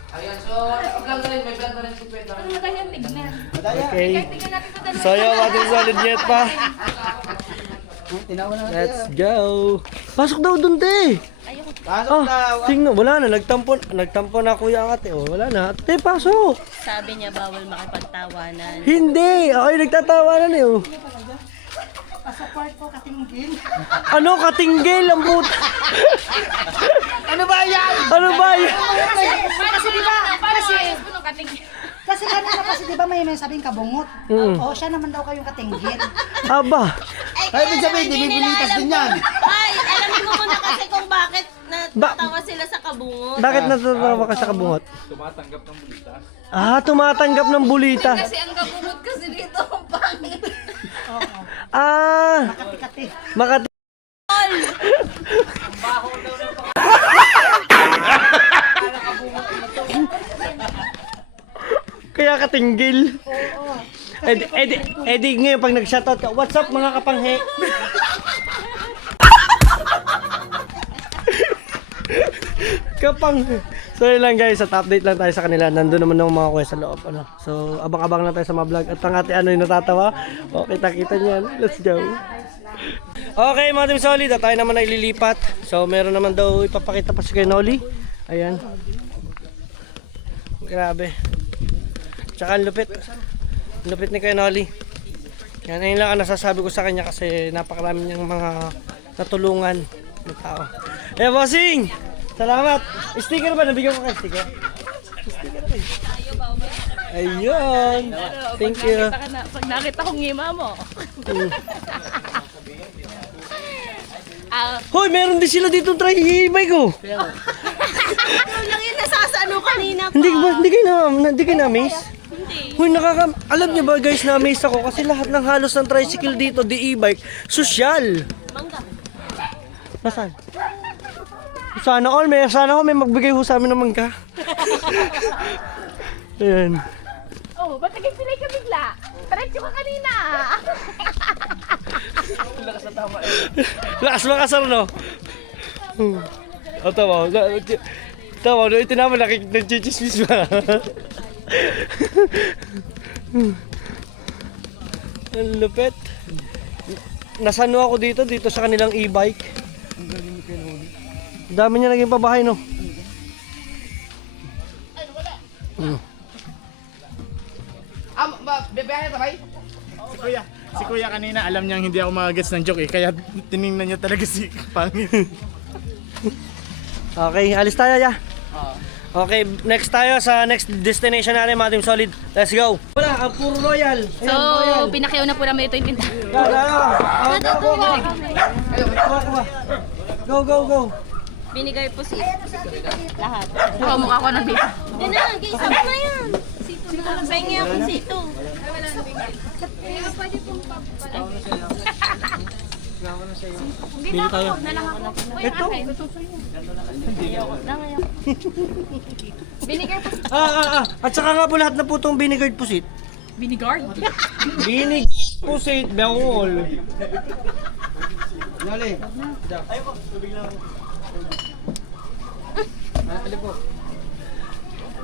Ayan, so, vlog na rin, may vlog na rin si Pedro. Ano ba kanyang tignan? Madaya. Okay. Tignan natin sa dalawa. So yun, ating solid jet pa. Tinawa na natin. Let's go. Pasok daw dun, te. Pasok daw. Tingnan, wala na. Nagtampo na kuya ang ate. Oh, wala na. Te, pasok. Sabi niya bawal makipagtawanan. Hindi. Ako'y nagtatawanan eh. Oh. Pasaport ko, katinggil. Ano, katinggil ang puta. Ano ba yan? Ano ba yan? Kasi di ba, Katingin. kasi kanina kasi di ba may sabing kabungot? O siya naman daw kayong katinggil. Aba. Ay, ibig sabihin, di bibilitas din yan. Ay, alamin mo muna kasi kung bakit natatawa sila sa kabungot. Bakit natatawa ka sa kabungot? Tumatanggap ng bulitas. Ah, tumatanggap ng bulita. Kasi ang kabungot kasi dito ang pangit. Ah, Kati-kati. makati. Kaya katinggil. Edi ngayon pag nag-shoutout ka, what's up mga kapanghe? Kapanghe. So yun lang guys, at update lang tayo sa kanila. Nandun naman ng mga kuya sa loob. Ano. So abang-abang lang tayo sa mga vlog. At ang ate ano yung natatawa. O, kita-kita niyan. Let's go. Okay mga team solid, at tayo naman ay lilipat. So meron naman daw ipapakita pa si kay Noli. Ayan. Grabe. Tsaka ang lupit. Lupit ni kay Noli. Yan, ayun lang ang nasasabi ko sa kanya kasi napakarami niyang mga natulungan ng tao. Eh, bossing! Salamat! Sticker ba? Nabigyan ko kayo sticker? Sticker rin. Ayun! Thank you. Pag nakita kong ngima mo. Hoy, meron din sila dito try i-bike ko. Ano lang yun, nasasano kanina pa. Hindi kayo na-amaze? Hoy, alam niyo ba guys, na-amaze ako kasi lahat ng halos ng tricycle dito, di e-bike, social. Mangga. Nasaan? Sana all may magbigay ho sa amin ng mangga. Ayan. Oh, ba't nag-pilay ka bigla? Diretso ka kanina. Lakas makasar, no? O, tama. Tama, no? Ito naman, nag-chichismis ba? Ang lupet. Nasano ako dito sa kanilang e-bike. Dami niya naging pabahay, no? Bebehan na bay? Si kuya kanina alam niyang hindi ako magagets ng joke eh. Kaya tiningnan niya talaga si pangit. Okay, alis tayo, ya. Okay, next tayo sa next destination natin, mga team solid. Let's go. Wala, ang puro royal. So, pinakyaw na po namin ito yung tinta. Go. Binigay po si lahat. Oo, mukha ko ng dito. Hindi na, isa na yan. Pengi ako sito. Bili tayo. Na lang ako. Ito. Ayoko na ngayon. Vinegar po. At saka nga po lahat na po itong vinegar pusit. Vinegar? Vinegar pusit, bangol. Noli.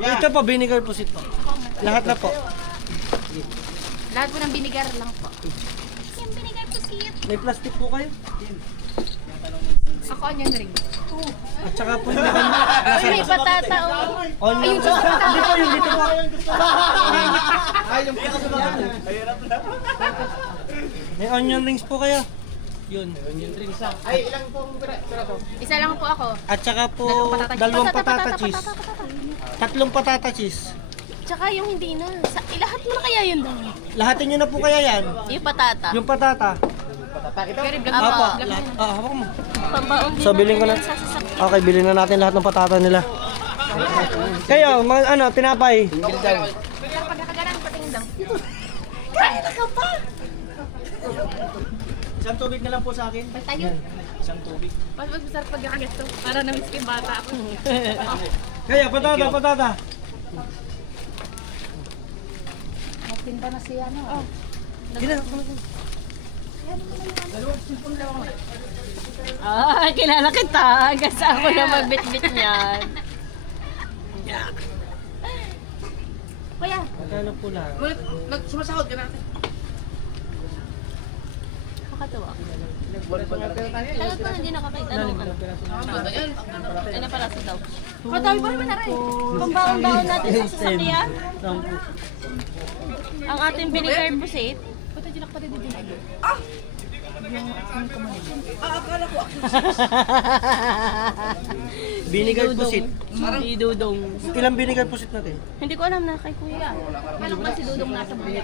Ito po, vinegar pusit po. Lahat na po. Lahat po ng vinegar lang po. Yung vinegar po siya. May plastic po kayo. Ako onion ring. At saka po yung Ay, may patata oh. onion. Hindi po yung dito po. May onion rings po kayo. Yun. Isa lang po ako. At saka po dalawang patata cheese. Tatlong patata cheese. Tsaka yung hindi na. Ilahat mo na kaya yun daw. Lahatin nyo na po kaya yan. Yung patata. Yung patata. Very black Apa, lahat. Hawak mo. Pambaon din So bilhin ko na. natin sa sasakyan. Okay, bilhin na natin lahat ng patata nila. Kayo, mga ano, tinapay. Pagkakagarang patingin daw. Kaya na ka pa! Isang tubig na lang po sa akin. Tayo. Isang tubig. Mas masarap pagkakagat to. Para na-miss ko yung bata ako. Kaya, patata. Magtinda na si ano. Gina. Kilala kita. Kasi ako na magbitbit niyan. Kuya, Magkano po lahat? Sumasahod ka natin. Kakatawa. Tagal ko hindi nakakita nung ano. Ay, napalasa daw. Katawi pa naman na rin. Pambaon-baon natin sa sasakyan. Ang ating vinegar busit. Puta, dinak pa din din. Vinegar pusit. Si Dudong. Ilang vinegar pusit natin? Hindi ko alam na kay Kuya. Alam ba si Dudong nasa buhay?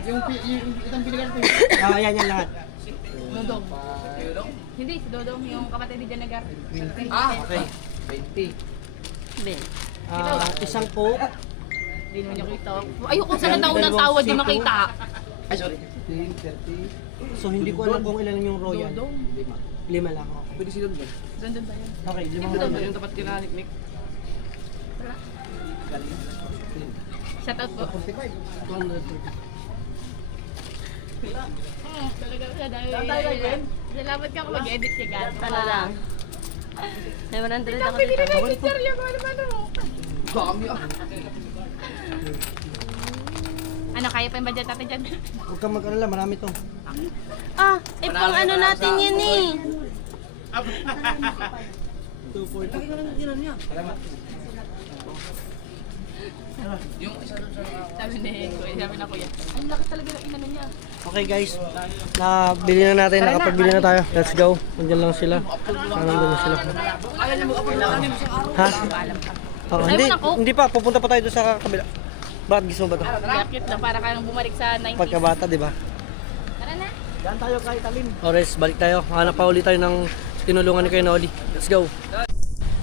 Yan lahat. Dodong. Hindi, si Dodong yung kapatid ni Janagar. Okay. 20. Ben. Isang coke. Hindi naman niya kita. Ayoko sa nataunang tawad di makita. Ay, sorry. 30. So hindi ko alam kung ilan yung royal. Lima lang. Okay. Pwede si Don ba? Doon ba yun? Okay, limang Don, royal. yung tapat kina Nick. Shoutout po. 230. Talaga siya dahil. Salamat ka kung mag-edit siya gan. Talaga. May 100 ako dito. Dami ah. Ano, kaya pa yung budget natin dyan? Huwag kang mag-alala, marami to. Pang ano natin yan eh. 240. Lagi ka lang ginan niya. Sabi ni Kuya, sabi na Kuya. Ang laki talaga ng inano niya. Okay guys, nabili na natin, nakapagbili na tayo. Let's go. Nandiyan lang sila. Nandun na sila. Ha? Oh, hindi pa, pupunta pa tayo doon sa kabila. Bakit gusto mo ba ito? Cute na, para kang bumalik sa 90s. Pagkabata, di ba? Tara na. Diyan tayo kay Talim. Ores, balik tayo. Hanap pa ulit tayo ng tinulungan ni Kuya Noli. Let's go.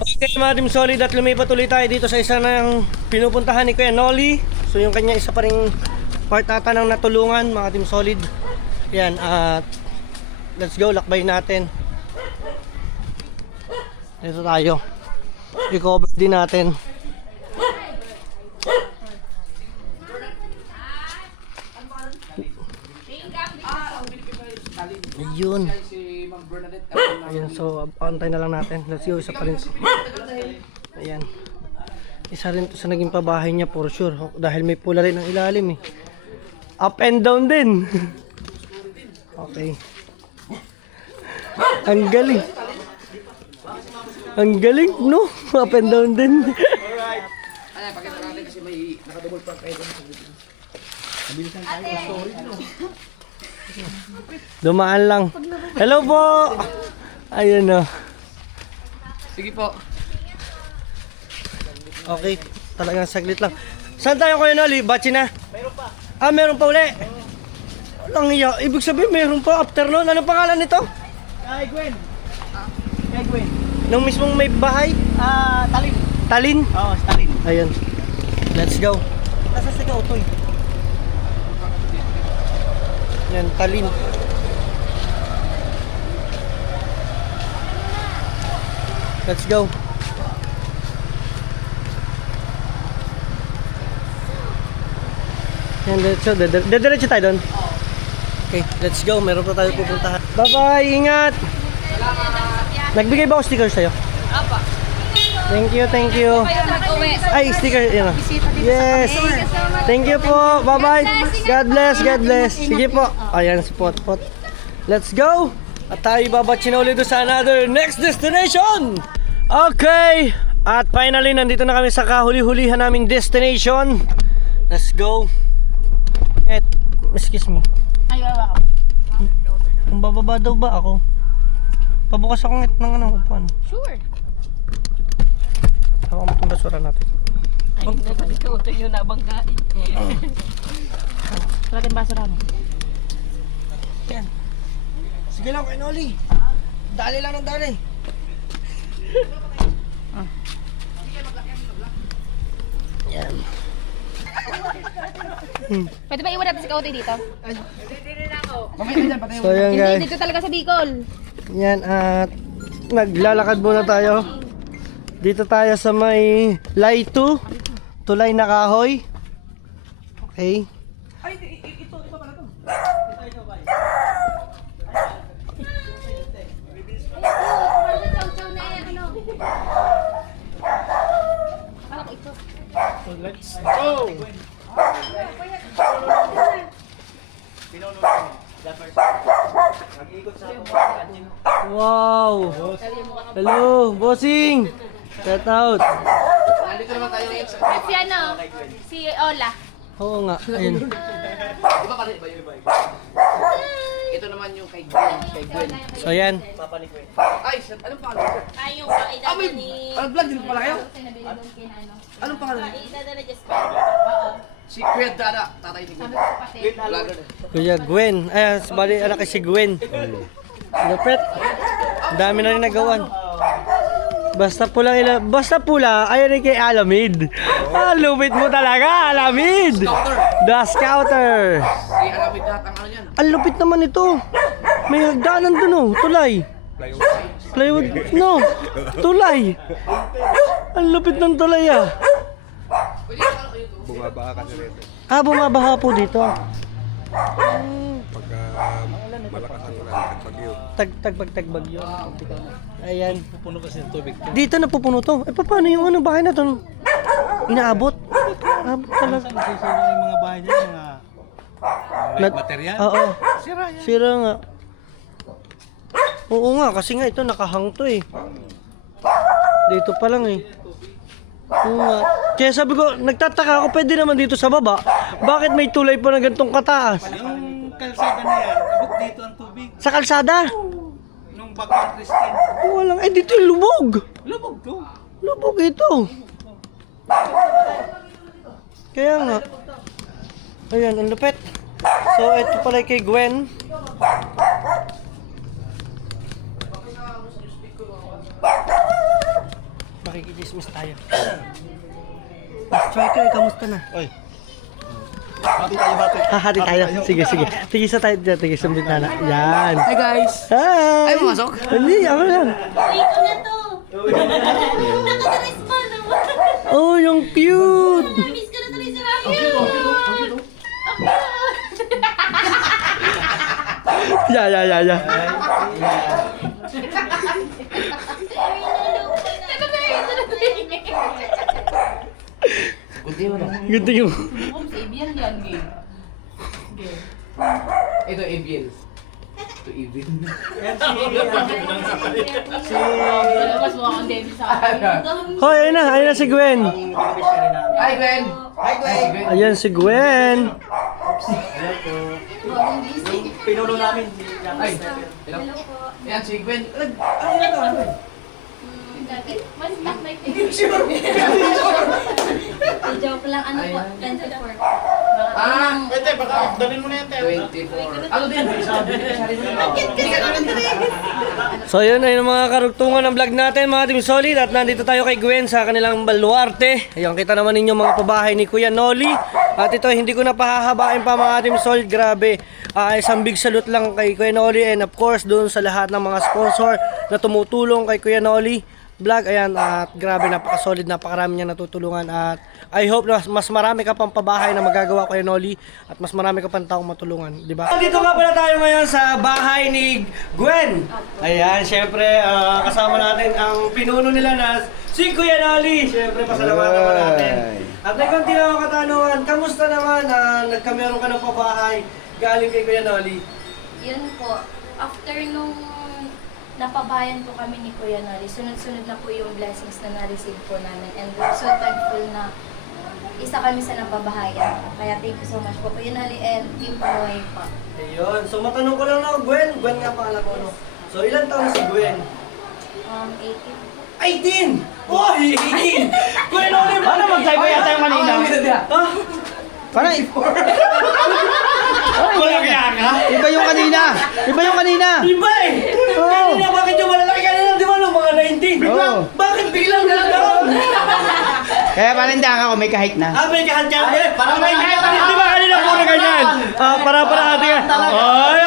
Okay mga Team Solid, at lumipat ulit tayo dito sa isa ng pinupuntahan ni Kuya Noli. So yung kanya isa pa ring part ata ng natulungan mga Team Solid. Yan, at let's go, lakbay natin. Dito tayo. I-cover din natin. Ayun. Ayun, so antay na lang natin. Let's go, isa pa rin. Ayan. Isa rin to sa naging pabahay niya for sure. Dahil may pula rin ang ilalim eh. Up and down din. Okay. Ang galing. Ang galing, no? Up and down din. Ay, pakita natin kasi may nakadouble park kayo doon sa video. Mabilisan tayo. Sorry, no? Dumaan lang. Hello po! Ayun no. Sige po. Okay, talagang saglit lang. Saan tayo Kuya Noli? Bachi na? Meron pa. Ah, meron pa uli? Walang iya. Ibig sabihin meron pa after noon. Anong pangalan nito? Kay Gwen. Kay Gwen. Nung mismong may bahay? Talim. Talin? Oo, Talim. Ayun. Let's go. Nasa sigaw to eh. Yan, Talin. Let's go. Yan, diretso tayo doon. Okay, let's go. Meron pa tayo pupuntahan. Bye-bye, ingat! Nagbigay ba ako stickers sa'yo? Apa. Thank you, thank you. Mag-uwi. Ay, sticker, yun. Yes. Thank you po. Bye-bye. God bless, God bless. Sige po. Ayan si Pot. Let's go. At tayo babatsin na ulit doon sa another next destination. Okay. At finally, nandito na kami sa kahuli-hulihan naming destination. Let's go. Excuse me. Ay, wala ka. Kung bababa daw ba ako? Pabukas akong ng upuan. Sure. Hawakan mo itong basura natin. Ay, ito yung nabanggain. Natin basura mo. Yan. Sige lang, Kuya Noli. Dali lang ng dali. Yan. Pwede ba iwan natin si Kautoy dito? So yan Hindi, guys. dito talaga sa Bicol. Yan at naglalakad muna tayo. Dito tayo sa may Laitu. Tulay na kahoy. Okay. Let's go! Wow. Hello, bossing. Shout out. Si ano? Si Ola. Oo nga. Ayun. Ito naman yung kay Gwen. So yan. Ay, anong pangalan? Ay, yung paidada ni... Ano vlog din pala kayo? Anong pangalan? Paidada na Jess. Si Kuya Dada, tatay ni Gwen. Vlogger na. Kuya Gwen. Ay, bali anak si Gwen. Lupet. Dami na rin nagawan. Basta pula, ayan rin kay Alamid. Lupit mo talaga, Alamid. The Scouter. Si Alamid lahat ang ano yan. Ang lupit naman ito. May hagdanan dun oh, tulay. Plywood. No, tulay. Ang lupit ng tulay ah. Bumabaha kasi rito. Bumabaha po dito. Pagka malakas ang ulan, bagyo. Tagbagyo. Ayan. Pupuno kasi ng tubig. Dito na pupuno to. Paano yung ano bahay na to? Inaabot? Abot talaga. Nasisira yung mga bahay niya, mga material. Oo. Sira yan. Sira nga. Oo nga, kasi nga ito nakahang to eh. Dito pa lang eh. Oo nga. Kaya sabi ko, nagtataka ako, pwede naman dito sa baba. Bakit may tulay pa na gantong kataas? Yung kalsada na yan, abot dito ang tubig. Sa kalsada? Nung bagong Christine. Walang, dito yung lubog. Lubog to. Lubog ito. Kaya nga. Ayan, ang lupit. So, ito pala kay Gwen. Makikichismis tayo. Striker, kamusta na? Oy. Hati tayo, hati. Hahati tayo. Sige. Tigisa tayo dyan. Tigisa mo na. Yan. Hi guys! Hi! Ay, pumasok? Hindi, ako lang. Ay, ito na to. Nakadaris pa naman. Oh, yung cute! Miss ka na tuloy si Rafi. Ya. Ganda yung... Ito ABL. Ito ABL. Hoy, ayun na si Gwen. Hi Gwen! Hi Gwen! Ayan si Gwen. Pinulo namin. Ay, hello. Yan si Gwen. Ano yan to? Ano? Mas back like joke lang, ano po? 24. Pwede, baka dalhin mo na yan, 24. Ano din? So yun ay mga karugtungan ng vlog natin mga Team Solid. At nandito tayo kay Gwen sa kanilang baluarte. Ayan, kita naman ninyo mga pabahay ni Kuya Noli. At ito hindi ko na pahahabain pa mga Team Solid. Grabe, isang big salute lang kay Kuya Noli. And of course doon sa lahat ng mga sponsor na tumutulong kay Kuya Noli. vlog. Ayan, at grabe, napaka-solid, napakarami niya natutulungan. At I hope na mas marami ka pang pabahay na magagawa Kuya Noli at mas marami ka pang taong matulungan, di ba? Dito nga pala tayo ngayon sa bahay ni Gwen. Ayan, syempre kasama natin ang pinuno nila na si Kuya Noli. Syempre pasalamatan naman natin. At may konti lang ako katanungan, kamusta naman na nagkameron ka ng pabahay galing kay Kuya Noli? Yun po, after nung napabayan po kami ni Kuya Noli, sunod-sunod na po yung blessings na na-receive po namin. And we're so thankful na isa kami sa napabahayan. Kaya thank you so much po Kuya Noli and Team Pahoy po. Ayun, so matanong ko lang na Gwen nga pangalan ko, no? So ilan taon na si Gwen? 18. 18! Oh, 18! Gwen, ano yung Paano mag-type yata yung kanina? Ha? Parang Walang kaya ka? iba yung kanina. Iba yung kanina. Iba eh! Kanina, bakit yung malalaki kanina? Di ba nung mga 19? Oo. Bakit biglang nalagdaon? Kaya panindahan ako, may kahit na. May kahan-kahan eh! Parang may kahan. Di ba kanina puro ganyan? Para ate ka. Ay!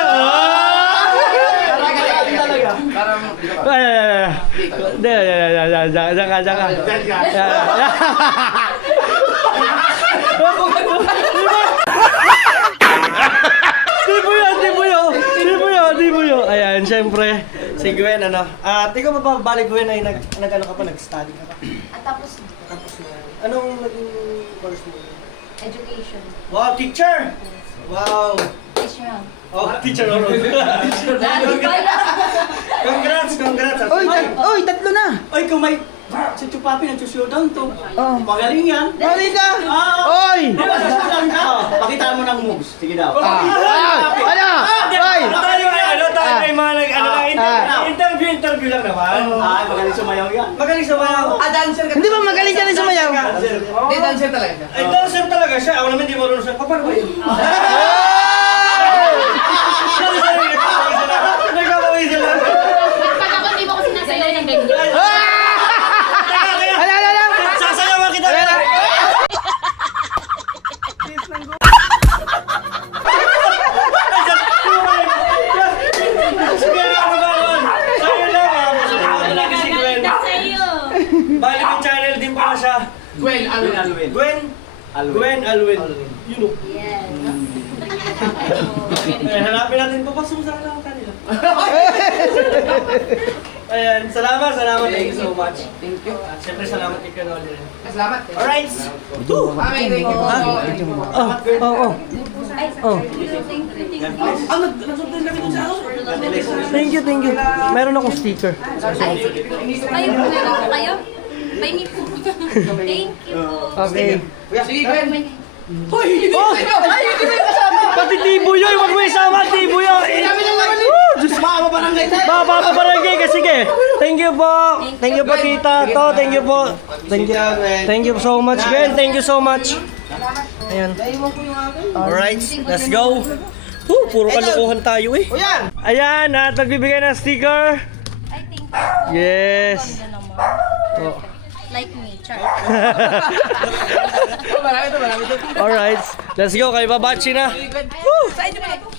Di mo yun. Ayan, syempre, si Gwen, ano. At ikaw mapabalik, Gwen, ay nag-ano ka pa, nag-study ka pa. At tapos Tapos na. Anong naging course mo? education. Wow, teacher! Wow! Teach me on. Oh, teacher Ron. Congrats! Oy, tatlo na. Oy, kung may si Chupapi nagsushowdown to. Oh. Magaling yan. Dali ka. Oy! Nagsushowdown ka. Pakita mo ng moves. Sige daw. Ano? Oy! Tayo may mga interview lang naman. Magaling sumayaw yan. Magaling sumayaw. Dancer ka. Hindi ba magaling ka rin sumayaw? Hindi, dancer talaga siya. Ay, dancer talaga siya. Ako naman di marunong siya. Paano ba yun? Nagkakawin sila. Pag ako hindi mo ko sinasayaw ng ganyan. Ala! Sasayawan kita. Balik yung channel din pala siya. Gwen, Alwin. Gwen Alwin. You know. Yes. Hanapin natin po. Pasok sa lang kanila. Ayan, salamat. Thank you so much. Thank you. At syempre salamat kay Kanoli rin. Salamat. Alright. Thank you. Thank you. Meron akong sticker. Kayo po, meron po kayo? Pahingi po. Thank you. Okay. Sige, Gwen. Oh! Pati Tibuyoy! Huwag mo isama Tibuyoy! Baba barangay ka, sige. Thank you po. Thank you po, tita. To, thank you po. Thank you so much, Gwen. Thank you so much. Ayan. Alright, let's go. Puro kalokohan tayo eh. Ayan, at nagbibigay ng sticker. I think po. Yes. Ganda naman. Oh. Like me, char. Marami to. Alright, let's go. Kay Babachi na. Sa inyo ba ito?